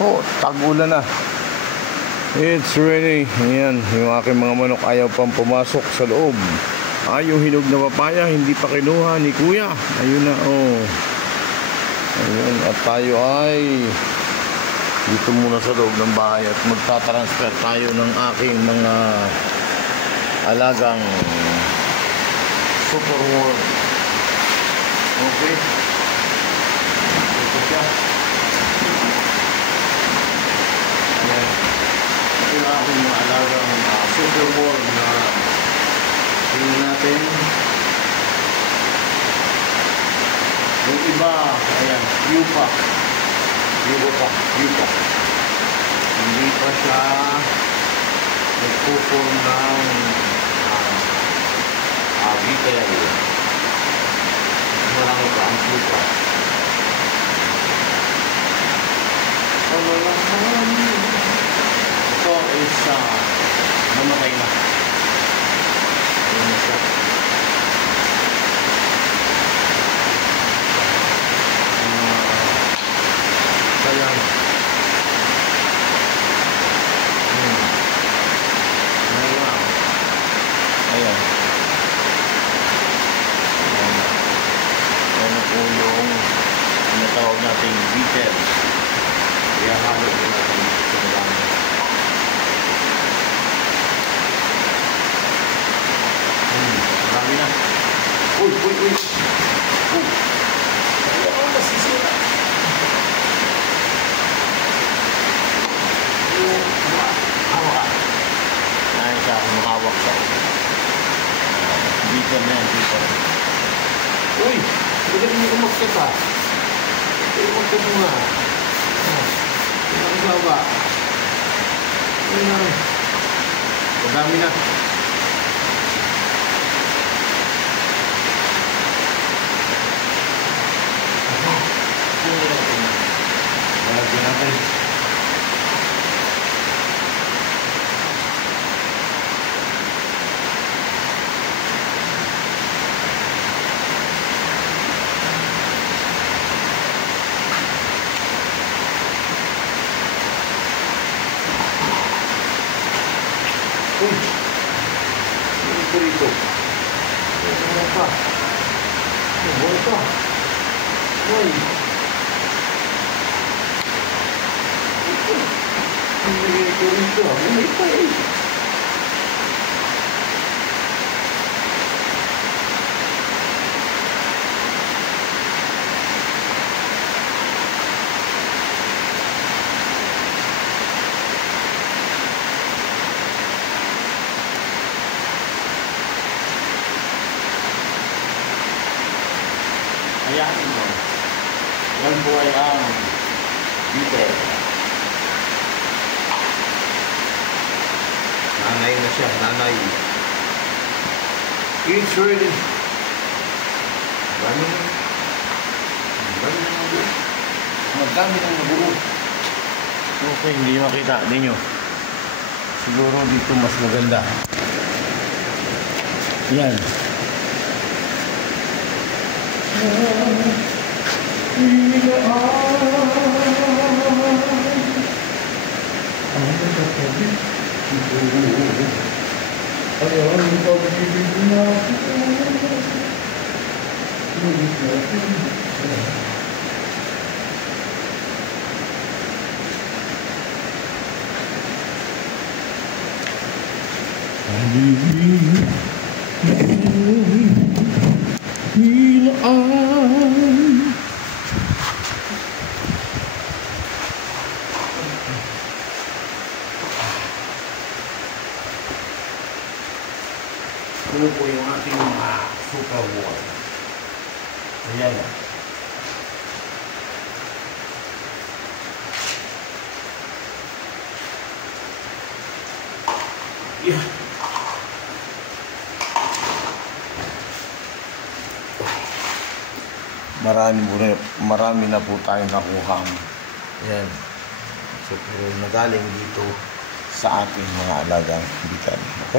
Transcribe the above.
po, tag-ulan na. It's raining. Ayan, yung aking mga manok ayaw pang pumasok sa loob. Yung hinog na papaya, hindi pa kinuha ni kuya. Ayun na, oh. Ayun, at tayo ay dito muna sa loob ng bahay at magta-transfer tayo ng aking mga alagang super worm. Okay. Ito siya. Ayan. Ito na aking mga alagang super worm na tingnan natin. Yung iba, ayan, yupa. Hindi pa siya nagpo-form ng vitel. Marami pa ang yupa. Ito is namatay na. Ayan na siya. Sayang. Ayan. Ayan na po yung tinatawag natin vitel. Kaya halo din natin sa dami. Marami na. Uy! Ayaw, nasisira. Hawak. Ay, sa akin makawak sa akin. Bitter na yan, bitter. Uy! Magaling mo umakit ha. Umakit mo nga. Nakasaba. Madami na. Malagyan natin. Uy! Ito rito. Ano pa? Ano pa? Uy! Ito rito. Ano pa eh? Ayan mo. Yan po ay ang vitel. Nanay na siya, nanay. It's ready. Magdami ng nabuo. Okay, hindi makita ninyo. Siguro dito mas maganda. Yan. Ano po yung ating mga super worm. Ayan. Yeah. Marami na po tayong nakuha. Ayan. So, pero nagaling dito sa ating mga alagang vitel. Okay?